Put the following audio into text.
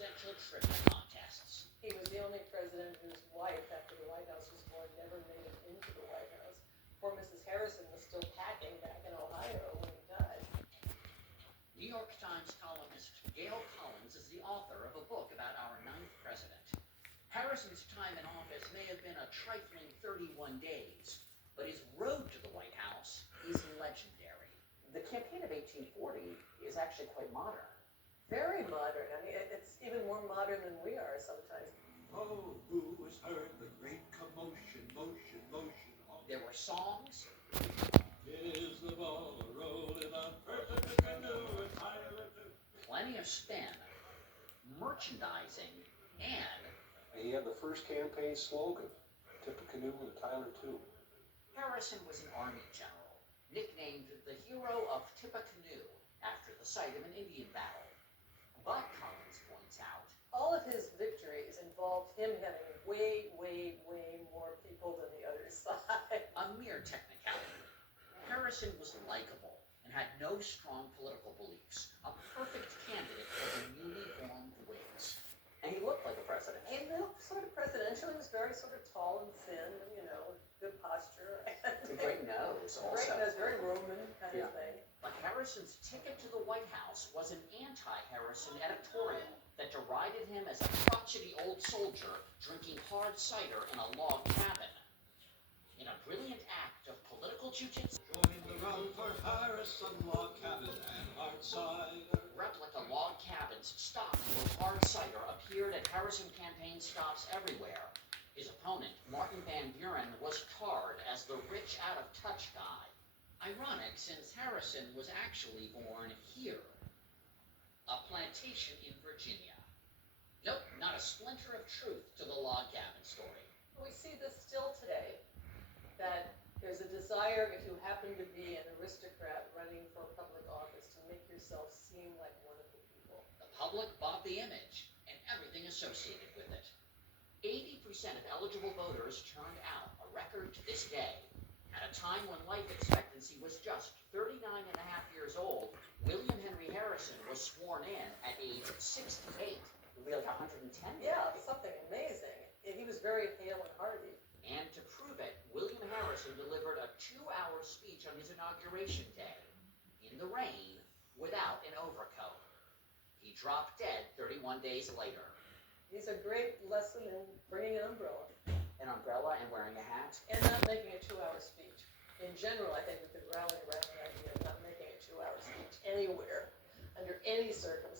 presidential trivia contests. He was the only president whose wife, after the White House was born, never made it into the White House. Poor Mrs. Harrison was still packing back in Ohio when he died. New York Times columnist Gail Collins is the author of a book about our 9th president. Harrison's time in office may have been a trifling 31 days, but his road to the White House is legendary. The campaign of 1840 is actually quite modern. Very modern. I mean, it's even more modern than we are sometimes. Oh, who has heard the great commotion, motion, motion? There were songs. Is the ball rolling on perfect canoe and Tyler too? Plenty of spin, merchandising, and he had the first campaign slogan, "Tip a canoe with a Tyler too." Harrison was an Army general, nicknamed the hero of Tippecanoe after the site of an Indian battle. But Collins points out, all of his victories involved him having way, way, way more people than the other side. A mere technicality. Harrison was likable and had no strong political beliefs, a perfect candidate for the newly formed Whigs. And he looked like a president. He looked sort of presidential. He was very sort of tall and thin, and, good posture. A great nose also. Great nose, very Roman kind of thing. But Harrison's ticket to the White House was an anti-Harrison editorial that derided him as a crotchety old soldier drinking hard cider in a log cabin. In a brilliant act of political jujitsu, Join the round for Harrison, log cabin and hard cider. replica log cabins stocked with hard cider appeared at Harrison campaign stops everywhere. His opponent, Martin Van Buren, was tarred as the rich out-of-touch guy. Ironic, since Harrison was actually born here, a plantation in Virginia. Nope, not a splinter of truth to the log cabin story. We see this still today, that there's a desire, if you happen to be an aristocrat running for public office, to make yourself seem like one of the people. The public bought the image and everything associated with it. 80% of eligible voters turned out, a record to this day. At a time when life expectancy was just 39 and a half years old, William Henry Harrison was sworn in at age 68. He lived 110 Yeah, years. something amazing. And he was very hale and hearty. And to prove it, William Harrison delivered a 2-hour speech on his inauguration day, in the rain, without an overcoat. He dropped dead 31 days later. He's a great lesson in bringing an umbrella An umbrella and wearing a hat. and not making a 2-hour speech. In general, I think we could rally around the idea of not making a 2-hour speech anywhere, under any circumstances.